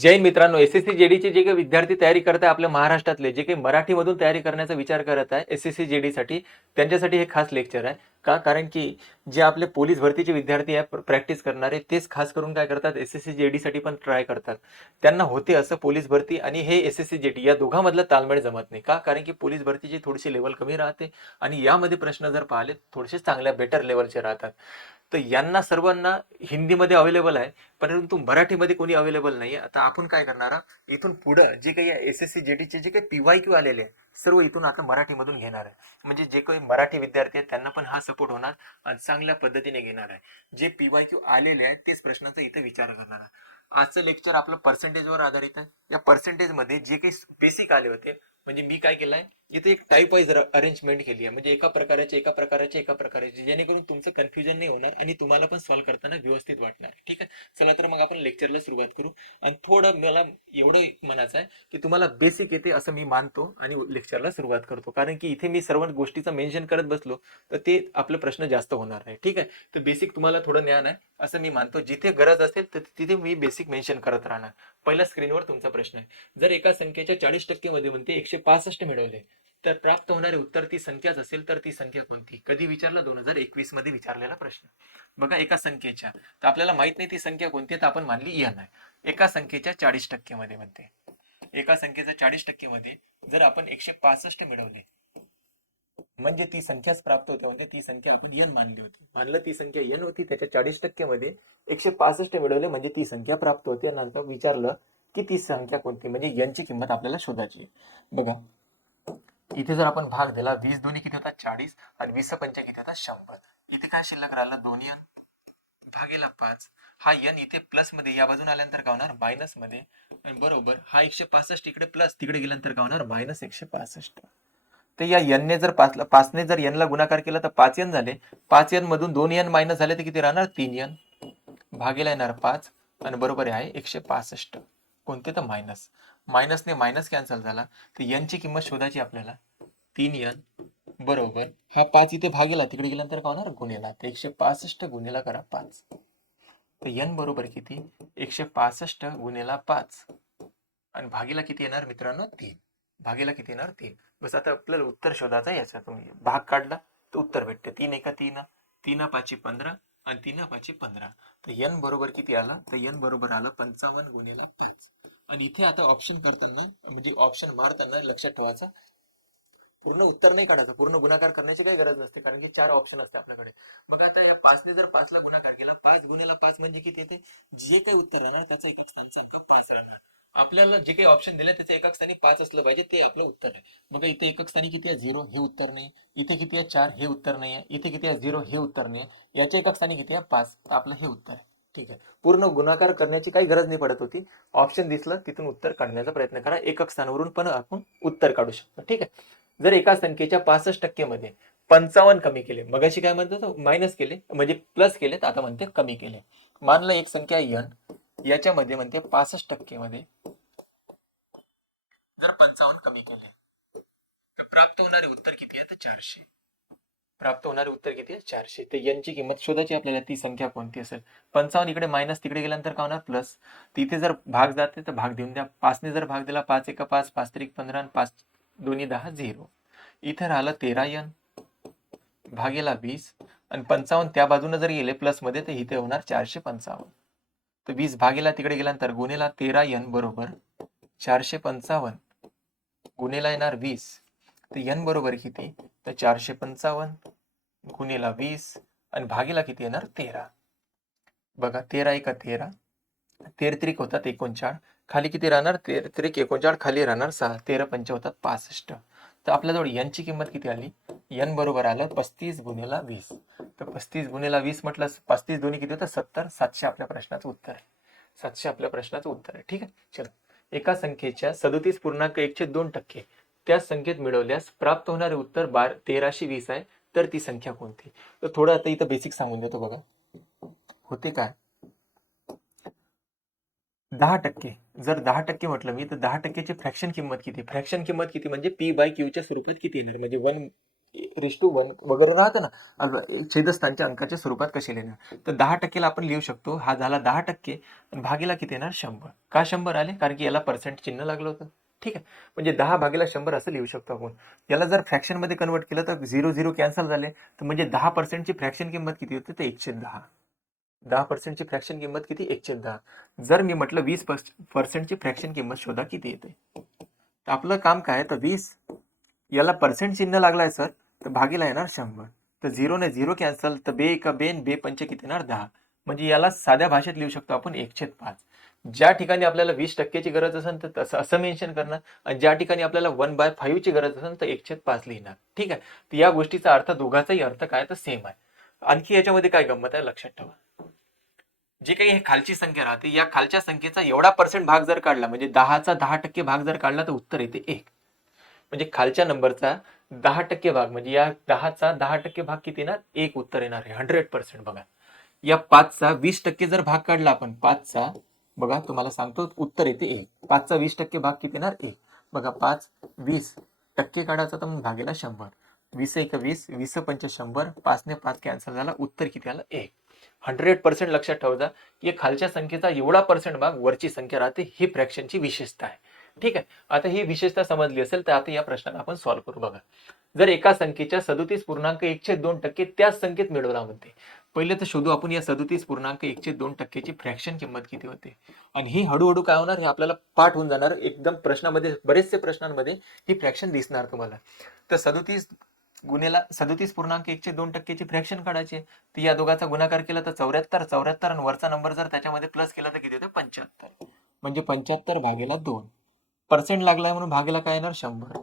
जैन मित्रांनो S S C जेडीचे जे काही विद्यार्थी तयारी करत आहे आपल्या महाराष्ट्रातले जे काही मराठीमधून तयारी करण्याचा विचार करत आहे एस एस सी जेडी साठी त्यांच्यासाठी हे खास लेक्चर आहे. का? कारण की जे आपले पोलीस भरतीचे विद्यार्थी आहे प्रॅक्टिस करणारे तेच खास करून काय करतात? एस एस सी जेडी साठी पण ट्राय करतात. त्यांना होते असं पोलीस भरती आणि हे एस एस सी जेडी या दोघांमधलं ताळमेळ जमत नाही. का? कारण की पोलीस भरतीची थोडीशी लेवल कमी राहते आणि यामध्ये प्रश्न जर पाहिले थोडेसे चांगल्या बेटर लेवलचे राहतात. तर यांना सर्वांना हिंदीमध्ये अवेलेबल आहे परंतु मराठीमध्ये कोणी अवेलेबल नाही आता आपण काय करणार आहोत? इथून पुढं जे काही एस एस सी जे टीचे जे काही पी वाय क्यू आलेले आहे सर्व इथून आता मराठीमधून घेणार आहे. म्हणजे जे काही मराठी विद्यार्थी आहेत त्यांना पण हा सपोर्ट होणार आणि चांगल्या पद्धतीने घेणार आहे. जे पी वाय क्यू आलेले आहेत तेच प्रश्नाचा इथे विचार करणार आहे. आजचं लेक्चर आपलं पर्सेंटेजवर आधारित आहे. या पर्सेंटेजमध्ये जे काही बेसिक आले होते म्हणजे मी काय केलंय? इथे एक टाईप वाईज अरेंजमेंट केली आहे. म्हणजे एका प्रकाराचे एका प्रकाराचे एका प्रकाराचे जेणेकरून तुमचं कन्फ्युजन नाही होणार आणि तुम्हाला पण सॉल्व्ह करताना व्यवस्थित वाटणार. ठीक आहे? चला तर मग आपण लेक्चरला सुरुवात करू. आणि थोडं मला एवढं म्हणायचं आहे की तुम्हाला बेसिक येते असं मी मानतो आणि लेक्चरला सुरुवात करतो. कारण की इथे मी सर्व गोष्टीचं मेन्शन करत बसलो तर ते आपलं प्रश्न जास्त होणार आहे. ठीक आहे? तर बेसिक तुम्हाला थोडं ज्ञान आहे असं मी मानतो. जिथे गरज असेल तर तिथे मी बेसिक मेन्शन करत राहणार. पहिल्या स्क्रीनवर तुमचा प्रश्न आहे. जर एका संख्येच्या चाळीस टक्के मध्ये म्हणते एकशे पासष्ट मिळवले तर प्राप्त होणारे उत्तर ती संख्याच असेल तर ती संख्या कोणती? कधी विचारला? दोन हजार एकवीसमध्ये विचारलेला प्रश्न. बघा एका संख्येच्या. तर आपल्याला माहीत नाही ती संख्या कोणती आहे तर आपण मानली e एन आहे एका संख्येच्या चाळीस टक्के मध्ये म्हणते. एका संख्येच्या चाळीस टक्के मध्ये जर आपण एकशे पासष्ट मिळवले म्हणजे ती संख्याच प्राप्त होते म्हणजे ती संख्या आपण एन मानली होती. मानलं ती संख्या एन होती त्याच्या चाळीस टक्के मध्ये एकशे पासष्ट मिळवले म्हणजे ती संख्या प्राप्त होते. नंतर विचारलं की ती संख्या कोणती म्हणजे यांची किंमत आपल्याला शोधायची बघा इथे जर आपण भाग दिला वीस दोन्ही किती होता चाळीस आणि वीस पंचा किती होता शंभर. इथे काय शिल्लक राहिलं? दोन यन भागेला पाच. हा यन इथे प्लसमध्ये या बाजून आल्यानंतर काय होणार मायनसमध्ये बरोबर हा एकशे पासष्ट इकडे प्लस तिकडे गेल्यानंतर काय होणार मायनस एकशे पासष्ट. तर या यनने जर पाचला पाचने जर यनला गुणाकार केला तर पाच यन झाले. पाच यन मधून दोन यन मायनस झाले तर किती राहणार? तीन यन. भागेला येणार पाच आणि बरोबर आहे एकशे पासष्ट. कोणते तर मायनस मायनसने मायनस कॅन्सल झाला. तर यनची किंमत शोधायची आपल्याला. तीन यन बरोबर. हा पाच इथे भागेला तिकडे गेल्यानंतर काय होणार? गुन्हेला तर एकशे पासष्ट गुन्हेला करा पाच. तर यन बरोबर किती? एकशे पासष्ट गुन्हेला पाच. आणि भागीला किती येणार मित्रांनो? तीन. भागीला किती येणार? तीन. बस आता आपल्याला उत्तर शोधायचं याचा तुम्ही भाग काढला तर उत्तर भेटते. तीन एका तीन तीन पाची पंधरा आणि तीन पाची पंधरा. तर यन बरोबर किती आला? तर यन बरोबर आलं पंचावन्न गुन्हेला पाच. आणि इथे आता ऑप्शन करताना म्हणजे ऑप्शन मारताना लक्षात ठेवायचं. पूर्ण उत्तर नाही काढायचं. पूर्ण गुणाकार करण्याची काही गरज नसते कारण की चार ऑप्शन असते आपल्याकडे. मग आता या पाचने जर पाचला गुणाकार केला पाच गुन्हेला पाच म्हणजे किती येते? जे काही उत्तर राहणार त्याचा एक स्थानचा अंक पाच राहणार. आपल्याला जे काही ऑप्शन दिले त्याचं एकक स्थानी पाच असलं पाहिजे ते आपलं उत्तर आहे. बघा इथे एकक स्थानी किती आहे? झिरो हे उत्तर नाही इथे किती आहे? चार हे उत्तर नाही आहे इथे किती आहे? झिरो हे उत्तर नाही आहे याच्या एकक स्थानी किती आहे? पाच. तर आपलं हे उत्तर आहे. ठीक आहे. पूर्ण गुणाकार करण्याची काही गरज नाही पडत होती. ऑप्शन दिसलं तिथून उत्तर काढण्याचा प्रयत्न करा. एकक स्थानावरून पण आपण उत्तर काढू शकतो. ठीक आहे. जर एका संख्येच्या पासष्ट टक्के मध्ये पंचावन्न कमी केले मगाशी काय म्हणतो मायनस केले म्हणजे प्लस केले तर आता म्हणते कमी केले. मानलं एक संख्या यन याच्यामध्ये म्हणते पासष्ट टक्के मध्ये जर पंचावन्न कमी केले तर प्राप्त होणारे उत्तर किती आहे? तर चारशे. प्राप्त होणारे उत्तर किती आहे? चारशे. तर यांची किंमत शोधायची आपल्याला ती संख्या कोणती असेल? पंचावन्न इकडे मायनस तिकडे गेल्यानंतर काय होणार? प्लस तिथे जर भाग जाते तर भाग देऊन द्या. पाचने जर भाग दिला पाच एका पाच पाच त्रिक पंधरा आणि पाच दोन्ही दहा झिरो इथे राहिलं तेरा यन भागेला वीस. आणि पंचावन्न त्या बाजूने जर गेले प्लसमध्ये तर इथे होणार चारशे पंचावन्न. तर वीस भागेला तिकडे गेल्यानंतर गुन्हेला तेरा यन बरोबर चारशे पंचावन्न. गुन्हेला येणार वीस. तर यन बरोबर किती? तर चारशे पंचावन्न. गुन्हेला वीस. आणि भागेला किती येणार? तेरा. बघा तेरा एका तेरा. तेर त्रिक होतात एकोणचाळ. खाली किती राहणार? तेर त्रिक एकोणचाळ. खाली राहणार सहा. तेरा पंच होतात पासष्ट. तर आपल्याजवळ यांची किंमत किती आली? यन बरोबर आलं पस्तीस गुन्हेला वीस. तर पस्तीस गुन्हेला वीस म्हटलं पस्तीस दोन्ही किती होतं? सत्तर. सातशे आपल्या प्रश्नाचं उत्तर. आहे सातशे आपल्या प्रश्नाचं उत्तर आहे. ठीक आहे? चलो. एका संख्येच्या सदोतीस पूर्णांक एकशे दोन टक्के. त्या संख्येत मिळवल्यास प्राप्त होणारे उत्तर बार तेराशे वीस आहे. तर ती संख्या कोणती? तर थोडं आता इथं बेसिक सांगून देतो बघा. होते काय? दहा टक्के. जर दहा टक्के म्हटलं मी तर दहा टक्क्याची फ्रॅक्शन किंमत किती? फ्रॅक्शन किंमत किती म्हणजे पी बाय क्यूच्या स्वरूपात किती येणार? म्हणजे वन रेस टू वन वगैरे राहतं ना? छेदस्थानच्या अंकाच्या स्वरूपात कसे लिहिणार तर दहा टक्केला आपण लिहू शकतो हा झाला दहा टक्के भागीला किती येणार? शंभर. का शंभर आले? कारण की याला पर्सेंट चिन्ह लागलं होतं. ठीक आहे? म्हणजे दहा भागीला शंभर असं लिहू शकतो आपण. याला जर फ्रॅक्शनमध्ये कन्वर्ट केलं तर झिरो झिरो कॅन्सल झाले. तर म्हणजे दहा पर्सेंटची फ्रॅक्शन किंमत किती होते? तर एकशे दहा. दहा पर्सेंटची फ्रॅक्शन किंमत किती? एकशे दहा. जर मी म्हटलं वीस पर्सेंटची फ्रॅक्शन किंमत शोधा किती येते? तर आपलं काम काय तर वीस याला पर्सेंट चिन्ह लागलाय सर. तर भागीला येणार शंभर. तर झिरोने झिरो कॅन्सल तर बे एका बेन बे पंच किती येणार? दहा. म्हणजे याला साध्या भाषेत लिहू शकतो आपण एकशे पाच. ज्या ठिकाणी आपल्याला वीस टक्क्याची गरज असेल तर तसं असं मेन्शन करणार. आणि ज्या ठिकाणी आपल्याला वन बाय फाईव्हची गरज असेल तर एकशे पाच लिहिणार. ठीक आहे? तर या गोष्टीचा अर्थ दोघाचाही अर्थ काय? तर सेम आहे. आणखी याच्यामध्ये काय गंमत आहे? लक्षात ठेवा. जे काही हे खालची संख्या राहते या खालच्या संख्येचा एवढा पर्सेंट भाग जर काढला म्हणजे दहाचा दहा टक्के भाग जर काढला तर उत्तर येते एक. म्हणजे खालच्या नंबरचा दहा टक्के भाग म्हणजे या दहाचा दहा टक्के भाग किती येणार? एक उत्तर येणार आहे हंड्रेड पर्सेंट बघा. या पाचचा वीस टक्के जर भाग काढला आपण पाचचा बघा तुम्हाला सांगतो उत्तर येते एक. पाचचा वीस टक्के भाग किती येणार? एक. बघा पाच वीस टक्के काढायचा तर मग भागेला शंभर. वीस एक वीस वीस पंच शंभर पाचने पाच कॅन्सल झाला उत्तर किती आलं? एक. हंड्रेड पर्सेंट लक्षात ठेवता की खालच्या संख्येचा एवढा पर्सेंट भाग वरची संख्या राहते ही फ्रॅक्शनची विशेषता आहे. ठीक आहे? आता ही विशेषता समजली असेल तर आता या प्रश्नाला आपण सॉल्व्ह करू. बघा. जर एका संख्येच्या सदोतीस पूर्णांक एकशे दोन टक्के त्याच संख्येत मिळवला म्हणते. पहिले तर शोधू आपण या सदोतीस पूर्णांक एकशे दोन टक्केची फ्रॅक्शन किंमत किती होते? आणि ही हळूहळू काय होणार? हे आपल्याला पाठ होऊन जाणार. एकदम प्रश्नामध्ये बरेचसे प्रश्नांमध्ये ही फ्रॅक्शन दिसणार तुम्हाला. तर सदोतीस गुन्हेला सदोतीस पूर्णांक एकशे दोन टक्केची फ्रॅक्शन काढायची तर या दोघांचा गुणाकार केला तर चौऱ्याहत्तर चौऱ्याहत्तर आणि वरचा नंबर जर त्याच्यामध्ये प्लस केला तर किती होतं? पंच्याहत्तर. म्हणजे पंच्याहत्तर भागेला दोन. पर्सेंट लागलाय म्हणून भागेला काय येणार? शंभर.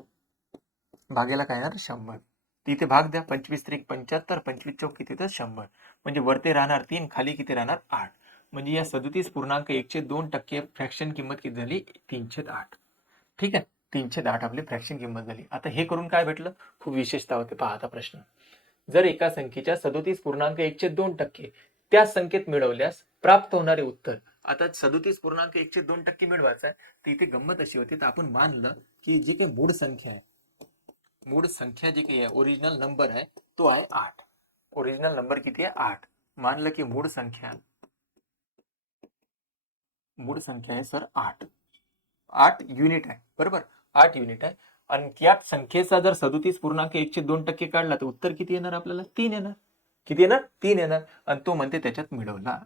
भागेला काय येणार? शंभर. तिथे भाग द्या. पंचवीस त्रिक पंच्याहत्तर पंचवीस चौक किती तर शंभर. म्हणजे वरती राहणार तीन खाली किती राहणार? आठ. म्हणजे या सदोतीस पूर्णांक एकशे दोन टक्के फ्रॅक्शन किंमत किती झाली? तीनशे आठ. ठीक आहे? तीनशे आठ आपली फ्रॅक्शन किंमत झाली. आता हे करून काय भेटलं? खूप विशेषता होते. पहा आता प्रश्न. जर एका संख्येच्या सदोतीस पूर्णांक एकशे दोन टक्के त्या संख्येत मिळवल्यास प्राप्त होणारे उत्तर आता सदोतीस पूर्णांक एकशे दोन टक्के मिळवायचं आहे तर इथे गंमत अशी होती तर आपण मानलं की जी काही मूळ संख्या आहे मूळ संख्या जी काही आहे ओरिजिनल नंबर आहे तो आहे आठ. ओरिजिनल नंबर किती आहे? आठ. मानलं की मूळ संख्या मूळ संख्या आहे सर आठ. आठ युनिट आहे. बरोबर? आठ युनिट आहे. आणि त्या संख्येचा जर सदोतीस पूर्णांक एकशे दोन टक्के काढला तर उत्तर किती येणार आपल्याला? तीन येणार. किती येणार? तीन येणार. आणि तो म्हणते त्याच्यात मिळवला.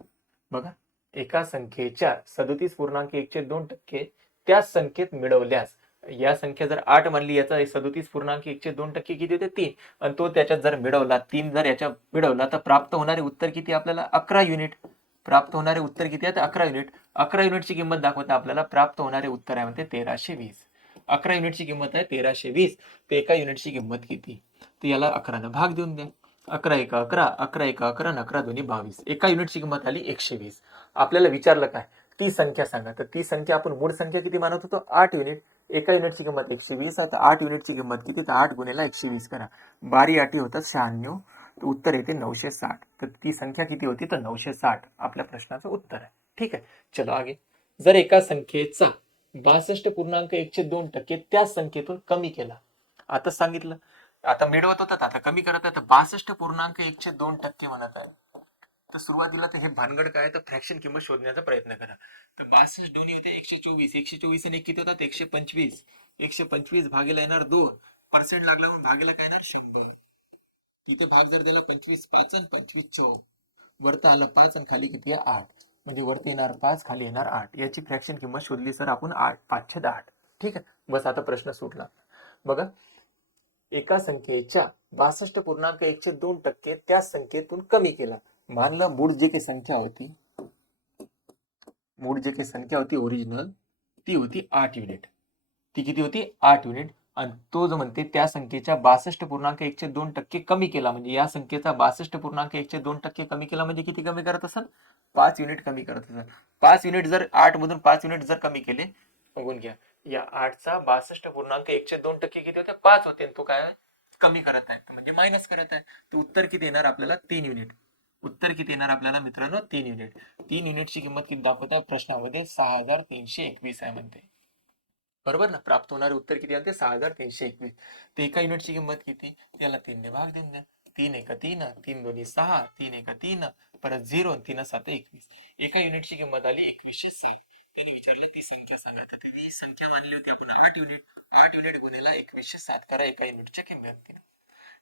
बघा एका संख्येच्या सदोतीस पूर्णांक एकशे दोन टक्के त्या संख्येत मिळवल्यास या संख्या जर आठ मानली याचा सदोतीस पूर्णांक एकशे दोन टक्के किती होते तीन. आणि तो त्याच्यात जर मिळवला तीन जर याच्या मिळवला तर प्राप्त होणारे उत्तर किती आपल्याला? अकरा युनिट प्राप्त होणारे उत्तर किती आहे? तर अकरा युनिट अकरा युनिटची किंमत दाखवता आपल्याला प्राप्त होणारे उत्तर आहे म्हणते तेराशे वीस. अकरा युनिटची किंमत आहे तेराशे वीस. तर एका युनिटची किंमत किती? तर याला अकरानं भाग देऊन द्या. अकरा एका अकरा अकरा एका अकरा आणि अकरा दोन्ही बावीस. एका युनिटची किंमत आली एकशे वीस. आपल्याला विचारलं काय? ती संख्या सांगा. तर ती संख्या आपण मूळ संख्या किती मानत होतो? आठ युनिट. एका युनिटची किंमत एकशे वीस आहे. तर आठ युनिटची किंमत किती? तर आठ गुन्हेला एकशे वीस करा. बारी आठी होतात शहाण्णव. तर उत्तर येते नऊशे साठ. तर ती संख्या किती होती? तर नऊशे साठ. आपल्या प्रश्नाचं उत्तर आहे. ठीक आहे. चलो आगे. जर एका संख्येचा बासष्ट पूर्णांक एकशे दोन टक्के त्या संख्येतून कमी केला. आता सांगितलं. आता मिळवत होतात आता कमी करत आहे तर बासष्ट पूर्णांक एकशे दोन टक्के म्हणत आहे तर सुरुवातीला तर हे भानगड काय तर फ्रॅक्शन किंमत शोधण्याचा प्रयत्न करा. तर बासष्ट दोन्ही होते एकशे चोवीस. एकशे चोवीस आणि एक किती होतात? एकशे पंचवीस. एकशे पंचवीस भागेला येणार दोन. पर्सेंट लागला म्हणून भागेला काय येणार? शंभर. तिथे भाग जर दिला पंचवीस पाच आणि पंचवीस चौ वरता आलं पाच आणि खाली किती आहे? आठ. म्हणजे वरती येणार पाच खाली येणार आठ. याची फ्रॅक्शन किंमत शोधली सर आपण आठ पाचशे आठ. ठीक आहे? बस आता प्रश्न सुटला. बघा. एका संख्येच्या बासष्ट पूर्णांक एकशे दोन टक्के त्या संख्येतून कमी केला. मानलं मूळ जे काही संख्या होती मूळ जे काही संख्या होती ओरिजिनल ती होती आठ युनिट ती किती होती? आठ युनिट आणि तो जो म्हणते त्या संख्येच्या बासष्ट पूर्णांक एकशे दोन टक्के कमी केला. म्हणजे या संख्येचा बासष्ट पूर्णांक एकशे दोन टक्के कमी केला म्हणजे किती कमी करत असेल? पाच युनिट कमी करत असेल पाच युनिट जर आठ मधून पाच युनिट जर कमी केले बघून घ्या. या आठचा बासष्ट पूर्णांक एकशे दोन टक्के किती होते? पाच होते. आणि तो काय कमी करत आहे. म्हणजे मायनस करत आहे. तर उत्तर किती येणार आपल्याला? तीन युनिट. उत्तर किती येणार आपल्याला मित्रांनो? तीन युनिट. तीन युनिटची किंमत किती दाखवत आहे? प्रश्नामध्ये सहा हजार तीनशे एकवीस आहे म्हणते. बरोबर ना? प्राप्त होणारे उत्तर किती आले सहा हजार तीनशे एकवीस. तर एका युनिटची किंमत किती? याला तीनने भाग देऊन द्या. तीन एक तीन तीन दोन्ही सहा तीन एक तीन परत झिरो तीन सात एकवीस. एका युनिटची किंमत आली एकवीसशे सहा त्याने विचारलं ती संख्या सांगा. तर ती संख्या मानली होती आपण आठ युनिट आठ युनिट गुन्हेला एकवीसशे सात करा एका युनिटच्या किंमत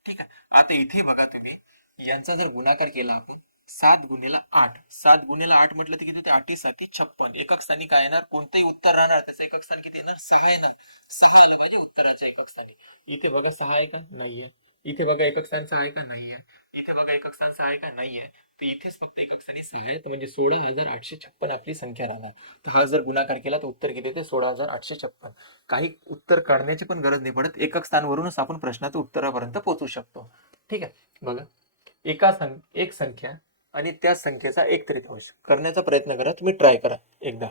ठीक आहे. आता इथे बघा तुम्ही यांचा जर गुणाकार केला आपण सात गुन्हेला आठ. सात गुन्हेला आठ म्हटलं तर किती होते? आठी साती छप्पन. एकक स्थानी काय येणार? कोणतंही उत्तर राहणार. त्याचं एकक स्थान किती येणार? सहा येणार सहा आलं पाहिजे उत्तराच्या एकक स्थानी. इथे बघा सहा आहे का नाहीये. इथे बघा एकक स्थान सहा आहे का नाहीये? इथे बघा एकक स्थान सहा आहे का नाहीये? तर इथेच फक्त एकक स्थानी सहा आहे तर म्हणजे सोळा हजार आठशे छप्पन आपली संख्या राहणार. तर हा जर गुणाकार केला तर उत्तर किती येते? सोळा हजार आठशे छप्पन. काही उत्तर काढण्याची पण गरज नाही पडत. एकक स्थानवरूनच आपण प्रश्नाचं उत्तरापर्यंत पोहोचू शकतो. ठीक आहे? बघा. एका सं एक संख्या आणि त्या संख्येचा एक तृतीयांश करण्याचा प्रयत्न करा. तुम्ही ट्राय करा एकदा.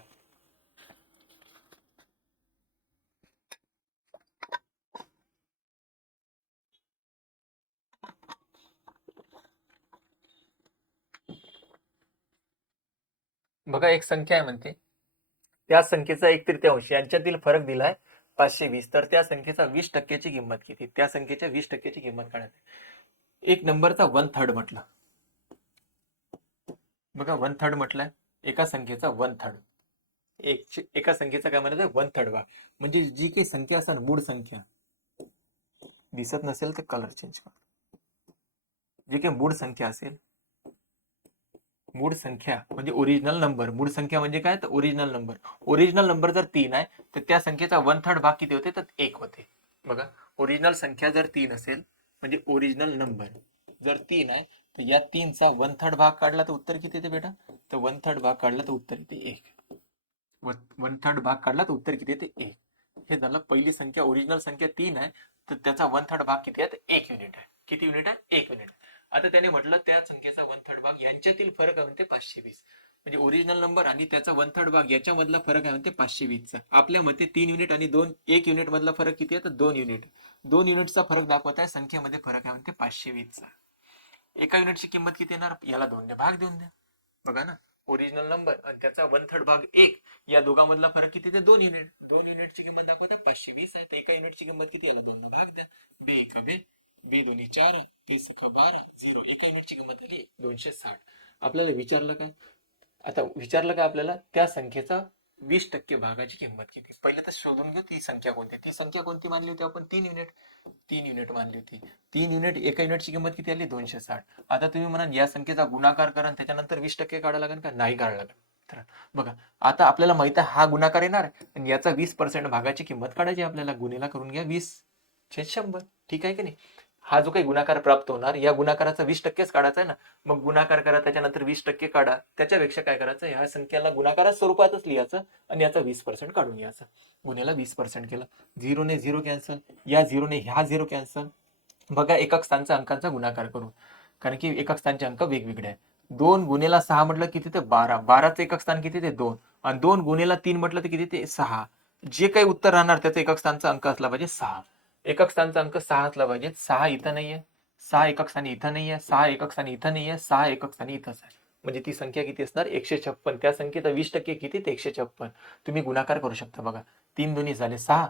बघा एक संख्या आहे म्हणते. त्या संख्येचा एक तृतीयांश यांच्यातील फरक दिलाय पाचशे वीस. तर त्या संख्येचा वीस टक्क्याची किंमत किती? त्या संख्येच्या वीस टक्क्याची किंमत काढायची. एक नंबरचा वन थर्ड म्हटलं. बघा वन थर्ड म्हटलंय. एका संख्येचा वन थर्ड. एक एका संख्येचा काय म्हणायचं? वन थर्ड भाग म्हणजे जी काही संख्या असेल मूळ संख्या दिसत नसेल तर कलर चेंज कर. जी काही मूळ संख्या असेल मूळ संख्या म्हणजे ओरिजिनल नंबर मूळ संख्या म्हणजे काय? तर ओरिजिनल नंबर ओरिजिनल नंबर जर तीन आहे तर त्या संख्येचा वन थर्ड भाग किती होते? तर एक होते. बघा ओरिजिनल संख्या जर तीन असेल म्हणजे ओरिजिनल नंबर जर तीन आहे तर या तीनचा वन थर्ड भाग काढला तर उत्तर किती येते बेटा? तर वन थर्ड भाग काढला तर उत्तर येते एक. वन थर्ड भाग काढला तर उत्तर किती येते? एक. हे झालं पहिली संख्या ओरिजिनल संख्या तीन आहे तर त्याचा वन थर्ड भाग किती आहे? तर एक युनिट आहे. किती युनिट आहे? एक युनिट आता त्याने म्हटलं त्या संख्येचा वन थर्ड भाग यांच्यातील फरक आहे म्हणते पाचशे वीस. म्हणजे ओरिजिनल नंबर आणि त्याचा वन थर्ड भाग याच्यामधला फरक आहे म्हणते पाचशे वीसचा. आपल्या मते तीन युनिट आणि दोन एक युनिट मधला फरक किती आहे? तर दोन युनिट दोन युनिटचा फरक दाखवत आहे संख्येमध्ये फरक आहे म्हणते पाचशे वीसचा. एका युनिटची किंमत किती येणार? याला दोनने भाग देऊन द्या. बघा ना ओरिजिनल नंबर आणि त्याचा वन थर्ड भाग एक या दोघांमधला फरक किती ते दोन युनिट दोन युनिटची किंमत दाखवते पाचशे वीस आहे तर एका युनिटची किंमत किती याला दोन भाग द्या. बे एक बे बे दोन्ही चार ते सख बारा झिरो. एका युनिटची किंमत आली दोनशे साठ. आपल्याला विचारलं काय? आता विचारलं काय आपल्याला? त्या संख्येचा वीस टक्के भागाची किंमत किती? पहिले तर शोधून घेऊ ती संख्या कोणती? ती संख्या कोणती मानली होती आपण? तीन युनिट. तीन युनिट मानली होती. तीन युनिट एका युनिटची किंमत किती आली? दोनशे साठ. आता तुम्ही म्हणाल या संख्येचा गुणाकार करा आणि त्याच्यानंतर वीस टक्के काढायला लागेल का? नाही काढायला लागेल. तर बघा आता आपल्याला माहीत आहे हा गुणाकार येणार आणि याचा वीस पर्सेंट भागाची किंमत काढायची आपल्याला. गुन्हेला करून घ्या वीस. छेद शंभर. ठीक आहे की नाही? हा जो काही गुणाकार प्राप्त होणार या गुणाकाराचा वीस टक्केच काढायचा आहे ना. मग गुणाकार करा त्याच्यानंतर वीस टक्के काढा. त्याच्यापेक्षा काय करायचं? ह्या संख्येला गुणाकारा स्वरूपातच लिहायचं आणि याचा वीस पर्सेंट काढून घ्यायचं. गुन्ह्याला वीस पर्सेंट केलं. झिरोने झिरो कॅन्सल या झिरोने ह्या झिरो कॅन्सल बघा एकक स्थानचा अंकांचा गुणाकार करू कारण की एकक स्थानचे अंक वेगवेगळे आहे दोन गुन्हेला सहा म्हटलं किती ते बारा. बाराचं एकक स्थान किती ते दोन. आणि दोन गुन्हेला तीन म्हटलं तर किती ते सहा. जे काही उत्तर राहणार त्याचा एकक स्थानचा अंक असला पाहिजे सहा. एकक स्थानचा अंक सहा असला पाहिजे. सहा इथं नाहीये. सहा एकक स्थानी इथं नाहीये. सहा एकक स्थानी इथं नाहीये. सहा एकक स्थानी इथंच आहे म्हणजे ती संख्या किती असणार? एकशे छप्पन. त्या संख्येचा वीस टक्के किती? एकशे छप्पन. तुम्ही गुणाकार करू शकता बघा. तीन दोन्ही झाले सहा.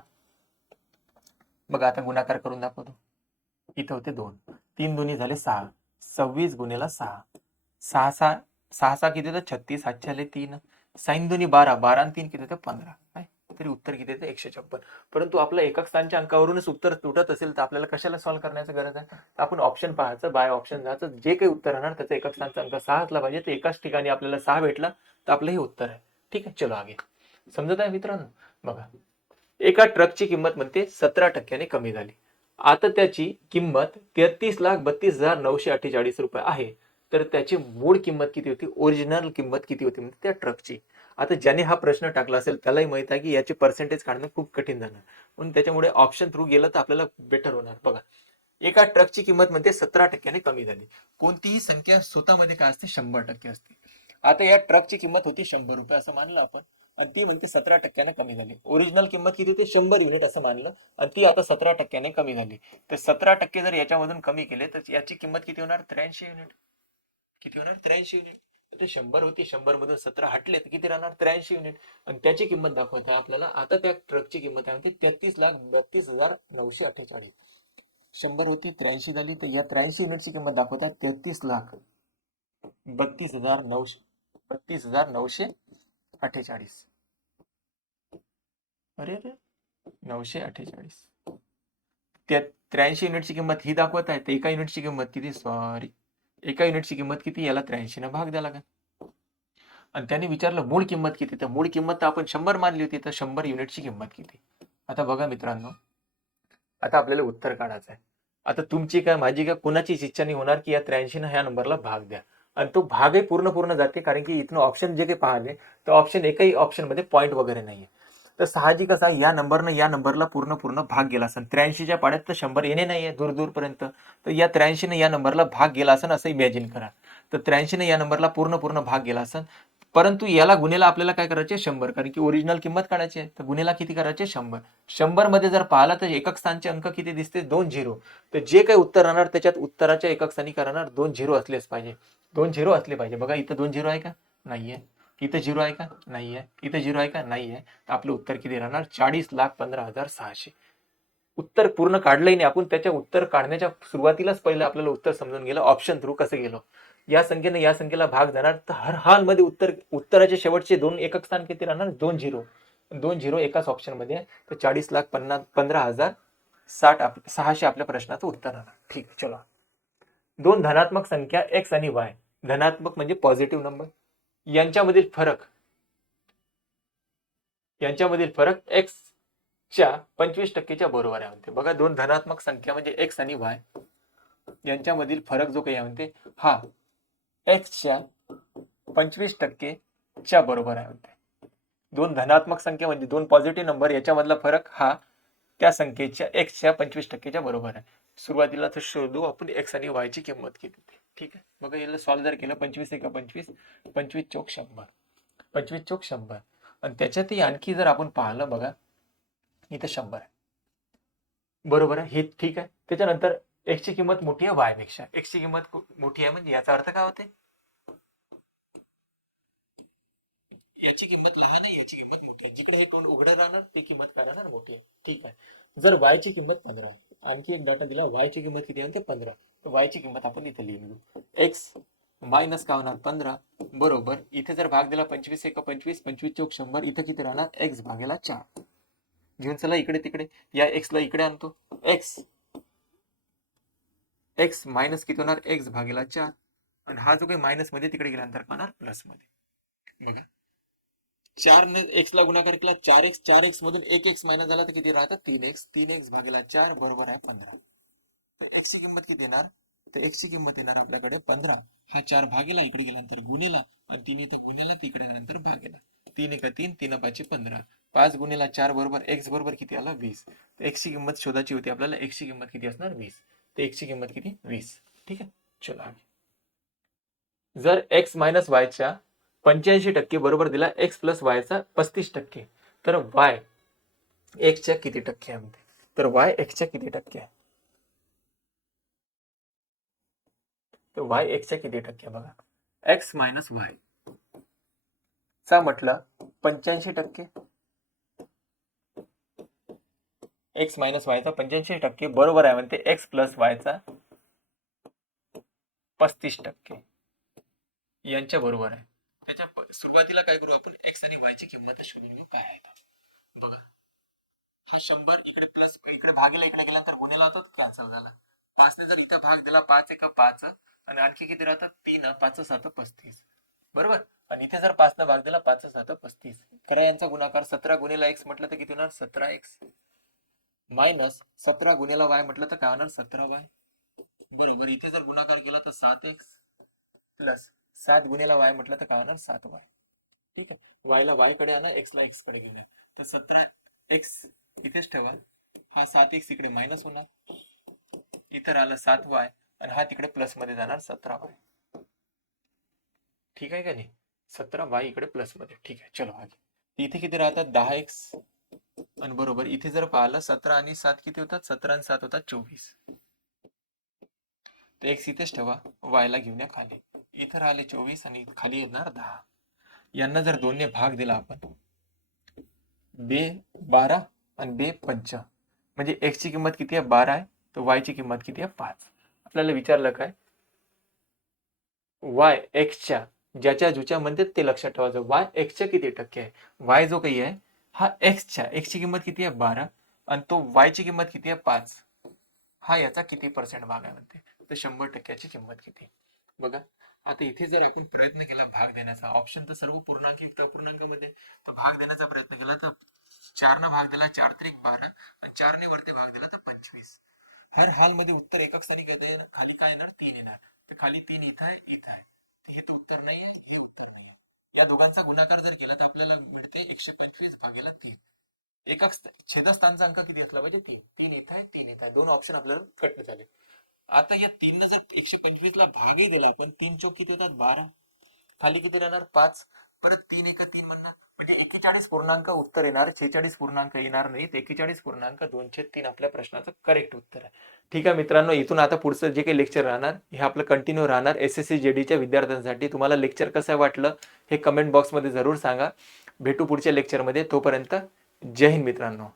बघा आता गुणाकार करून दाखवतो. इथं होते दोन. तीन दोन्ही झाले सहा. सव्वीस गुन्हेला सहा. सहा सहा सहा सहा किती होतं? छत्तीस. सातशे आले तीन. साईन दोन्ही बारा. बारा आणि तीन किती होतं? पंधरा. तरी उत्तर किती येतं? एकशे छप्पन. परंतु आपलं एकक स्थानच्या अंकावरूनच उत्तर तुटत असेल तर आपल्याला कशाला सॉल्व्ह करण्याची गरज आहे? आपण ऑप्शन पाहायचं. बाय ऑप्शन जायचं. जे काही उत्तर राहणार त्याचा एकक स्थानचा अंक सहा असला पाहिजे. तर एकाच ठिकाणी आपल्याला सहा भेटला तर आपलं हे उत्तर आहे. ठीक आहे? चलो आगे. समजत आहे मित्रांनो? बघा. एका ट्रकची किंमत म्हणते सतरा टक्क्याने कमी झाली. आता त्याची किंमत तेहतीस लाख बत्तीस हजार नऊशे अठ्ठेचाळीस रुपये आहे. तर त्याची मूळ किंमत किती होती? ओरिजिनल किंमत किती होती? म्हणजे त्या ट्रकची आता ज्याने हा प्रश्न टाकला असेल त्यालाही माहीत आहे की याचे पर्सेंटेज काढणं खूप कठीण जाणार. म्हणून त्याच्यामुळे ऑप्शन थ्रू गेलं तर आपल्याला बेटर होणार. बघा एका ट्रकची किंमत म्हणते सतरा टक्क्याने कमी झाली. कोणतीही संख्या स्वतःमध्ये काय असते? शंभर टक्के असते. आता या ट्रकची किंमत होती शंभर रुपये असं मानलं आपण आणि ती म्हणते सतरा टक्क्याने कमी झाली. ओरिजिनल किंमत किती होती? शंभर युनिट असं मानलं आणि ती आता सतरा टक्क्याने कमी झाली. तर सतरा टक्के जर याच्यामधून कमी केले तर याची किंमत किती होणार? त्र्याऐंशी युनिट किती होणार? त्र्याऐंशी युनिट ते शंभर होती शंभर मधून सतरा हटले तर किती राहणार? त्र्याऐंशी युनिट आणि त्याची किंमत दाखवत आहे आपल्याला. आता त्या ट्रकची किंमत आहे म्हणते तेहतीस लाख बत्तीस हजार नऊशे अठ्ठेचाळीस. शंभर होती त्र्याऐंशी झाली तर या त्र्याऐंशी युनिटची किंमत दाखवतात तेहतीस लाख बत्तीस हजार नऊशे बत्तीस हजार नऊशे अठ्ठेचाळीस. अरे अरे नऊशे अठ्ठेचाळीस. त्या त्र्याऐंशी युनिटची किंमत ही दाखवत आहे तर एका युनिटची किंमत किती? सॉरी एका युनिटची किंमत किती? याला त्र्याऐंशी ना भाग द्या लागेल. आणि त्याने विचारलं मूळ किंमत किती? तर मूळ किंमत आपण शंभर मानली होती तर शंभर युनिटची किंमत किती? आता बघा मित्रांनो आता आपल्याला उत्तर काढायचं आहे. आता तुमची काय माझी काय कुणाचीच इच्छा नाही होणार की या त्र्याऐंशी ह्या नंबरला भाग द्या. आणि तो भागही पूर्ण पूर्ण जाते कारण की इथनं ऑप्शन जे काही पाहिले तर ऑप्शन एकही ऑप्शनमध्ये पॉईंट वगैरे नाहीये. तर साहजिक असा या नंबरनं या नंबरला पूर्ण पूर्ण भाग गेला असेल त्र्याऐंशीच्या पाड्यात तर शंभर येणे नाहीये दूर दूरपर्यंत. तर या त्र्याऐंशीनं या नंबरला भाग गेला असेल असं इमॅजिन करा. तर त्र्याऐंशीनं या नंबरला पूर्ण पूर्ण भाग गेला असेल परंतु याला गुन्हेला आपल्याला काय करायचे? शंभर. कारण की ओरिजिनल किंमत काढायची आहे. तर गुन्हेला किती करायचे? शंभर. शंभरमध्ये जर पाहिला तर एकक स्थानचे अंक किती दिसते? दोन झिरो. तर जे काही उत्तर राहणार त्याच्यात उत्तराच्या एकक स्थानी करणार दोन झिरो असलेच पाहिजे. दोन झिरो असले पाहिजे. बघा इथं दोन झिरो आहे का? नाहीये. इथे झिरो आहे का? नाहीये इथे झिरो आहे का? नाहीये तर आपलं उत्तर किती राहणार? चाळीस लाख पंधरा हजार सहाशे. उत्तर पूर्ण काढलंही नाही. आपण त्याच्या उत्तर काढण्याच्या सुरुवातीलाच पहिलं आपल्याला उत्तर समजून गेलं. ऑप्शन थ्रू कसं गेलो? या संख्येने या संख्येला भाग जाणार तर हर हालमध्ये उत्तर उत्तराचे शेवटचे दोन एकक स्थान किती राहणार? दोन झिरो. दोन झिरो एकाच ऑप्शनमध्ये आहे तर चाळीस लाख पन्नास पंधरा हजार साठ आप सहाशे आपल्या प्रश्नाचं उत्तर राहणार. ठीक आहे चला. दोन धनात्मक संख्या एक्स आणि वाय धनात्मक म्हणजे पॉझिटिव्ह नंबर यांच्यामधील फरक. यांच्यामधील फरक एक्स च्या पंचवीस टक्केच्या बरोबर आहे म्हणते. बघा दोन धनात्मक संख्या म्हणजे एक्स आणि वाय यांच्यामधील फरक जो काही आहे म्हणते हा एक्सच्या पंचवीस टक्केच्या बरोबर आहे म्हणते. दोन धनात्मक संख्या म्हणजे दोन पॉझिटिव्ह नंबर याच्यामधला फरक हा त्या संख्येच्या एक्सच्या पंचवीस टक्केच्या बरोबर आहे. सुरुवातीला तर शोधू आपण एक्स आणि वायची किंमत किती. ठीक आहे. बघा याला सॉल्व जर केलं पंचवीस एका पंचवीस पंचवीस चौक शंभर. पंचवीस चौक शंभर. आणि त्याच्यातही आणखी जर आपण पाहिलं बघा इथं शंभर आहे. बरोबर आहे? हे ठीक आहे. त्याच्यानंतर एक्सची किंमत मोठी आहे वायपेक्षा. किंमत मोठी आहे म्हणजे याचा अर्थ काय होते? याची किंमत लहान आहे याची किंमत मोठी आहे. जिकडे हे तोंड उघडं राहणार ती किंमत काय राहणार मोठी आहे. ठीक आहे. जर वायची ची किंमत पंधरा आहे. आणखी एक डाटा दिला वायची ची किंमत किती आहे? ते पंधरा वायची ची किंमत आपण इथे लिहून घेऊ एक्स मायनस का होणार? पंधरा. बरोबर. इथे जर भाग दिला पंचवीस एक पंचवीस पंचवीस चौक शंभर इथे किती राहणार? एक्स भागेला चार. घेऊन चला इकडे तिकडे. या एक्स ला इकडे आणतो. एक्स एक्स मायनस किती होणार? एक्स भागेला चार. आणि हा जो काही मायनसमध्ये तिकडे गेल्यानंतर होणार प्लसमध्ये. बघा. चार ने एक्स ला गुणाकार केला चार एक्स चार एक्स मधून एक एक्स मायनस झाला तर किती राहतात? तीन एक्स तीन एक्स भागेला चार बरोबर आहे पंधरा. तर एक्स ची किंमत किती येणार? तर एक्स ची किंमत येणार आपल्याकडे पंधरा. हा चार भागेला इकडे गेल्यानंतर गुन्हेला पण तीन इथं गुन्हेला तिकडे गेल्यानंतर भागेला. तीन एका तीन तीन पाचशे पंधरा. पाच गुन्हेला चार बरोबर एक्स बरोबर किती आला? वीस. तर एक्स ची किंमत शोधाची होती आपल्याला एक्स ची किंमत किती असणार? वीस. तर एक्स ची किंमत किती? वीस. ठीक आहे? चलो आगे. जर एक्स मायनस वायच्या पंच्याऐंशी टक्के बरोबर दिला एक्स प्लस वायचा पस्तीस टक्के. तर वाय एक्सच्या किती टक्के आहे? तर वाय एक्सच्या किती टक्के आहे? तर वाय एक्सच्या किती टक्के बघा? एक्स मायनस वाय चा म्हटलं पंच्याऐंशी टक्के. एक्स मायनस वायचा पंच्याऐंशी टक्के बरोबर आहे म्हणते एक्स प्लस वायचा पस्तीस टक्के. यांच्या बरोबर आहे. त्याच्या सुरुवातीला काय करू आपण? एक्स आणि वाय ची किंमत शोधून घेऊ. काय आहे. बघा. हा शंभर इकडे प्लस इकडे भागीला इकडे गेल्यानंतर गुन्हेला होतो कॅन्सल झाला. पाचने जर इथं भाग दिला पाच एक पाच. आणि आणखी किती राहतात? तीन पाच सात पस्तीस. बरोबर? आणि इथे जर पाचनं भाग दिला पाच सात पस्तीस. खरं यांचा गुणाकार सतरा गुन्हेला एक्स म्हटलं तर किती होणार? सतरा एक्स मायनस सतरा गुन्हेला वाय म्हटलं तर काय होणार? सतरा वाय बरोबर इथे जर गुणाकार केला तर सात एक्स प्लस सात गुन्हेला वाय म्हटलं तर काय होणार? सात वाय ठीक आहे? वायला वायकडे आणि एक्स ला एक्सकडे घेऊन तर सतरा एक्स इथेच ठेवा. हा सात एक्स इकडे मायनस होणार. इतर आलं सात वाय आणि हा तिकडे प्लसमध्ये जाणार सतरा वाय ठीक आहे का नाही? सतरा वाय इकडे प्लसमध्ये. ठीक आहे चलो आगे इथे किती राहतात? दहा एक्स आणि बरोबर इथे जर पाहिलं सतरा आणि सात किती होतात? सतरा आणि सात होतात चोवीस. तर एक्स इथेच ठेवा. वायला घेऊन या खाली. इथं राहिले चोवीस आणि खाली येणार दहा. यांना जर दोनने भाग दिला आपण बे बारा आणि बे पंच. म्हणजे एक्सची ची किंमत किती आहे? बारा आहे. तर वायची ची किंमत किती आहे? पाच. आपल्याला विचारलं काय? वाय एक्सच्या च्या ज्याच्या जुच्या म्हणतात ते लक्षात ठेवायचं. वाय एक्सच्या च्या किती टक्के आहे? वाय जो काही आहे हा एक्सच्या च्या. ची किंमत किती आहे? बारा. आणि तो वायची ची किंमत किती आहे? पाच. हा याचा किती पर्सेंट भाग आहे म्हणते. तर शंभर टक्क्याची किंमत किती बघा आता इथे जर आपण प्रयत्न केला भाग देण्याचा ऑप्शन तर सर्व पूर्णांक युक्त अपूर्णांकामध्ये भाग देण्याचा प्रयत्न केला तर चारनं भाग दिला चार त्रिक बारा. आणि चारने वरती भाग दिला तर पंचवीस. हर हाल मध्ये उत्तर एकक स्थानी खाली काय येणार? तीन येणार. तर खाली तीन इथं आहे इथं आहे. हे तर उत्तर नाही हे उत्तर नाही. आहे या दोघांचा गुणाकार जर केला तर आपल्याला मिळते एकशे पंचवीस भागेला तीन. एका छेदस्थानचा अंक किती असला पाहिजे? तीन. तीन येत आहे तीन येत आहे. दोन ऑप्शन आपल्याला कट झाले. आता या तीन जर एकशे पंचवीस ला भागही दिला आपण तीन चौक किती येतात बारा. खाली किती राहणार? पाच. परत तीन एका तीन म्हणणार. म्हणजे एकेचाळीस पूर्णांक उत्तर येणार छेचाळीस पूर्णांक येणार नाहीत एकेचाळीस पूर्णांक दोनशे तीन आपल्या प्रश्नाचं करेक्ट उत्तर आहे. ठीक आहे मित्रांनो इथून आता पुढचं जे काही लेक्चर राहणार हे आपलं कंटिन्यू राहणार. एस एस सी जे डीच्या विद्यार्थ्यांसाठी तुम्हाला लेक्चर कसं वाटलं हे कमेंट बॉक्समध्ये जरूर सांगा. भेटू पुढच्या लेक्चरमध्ये तोपर्यंत जय हिंद मित्रांनो.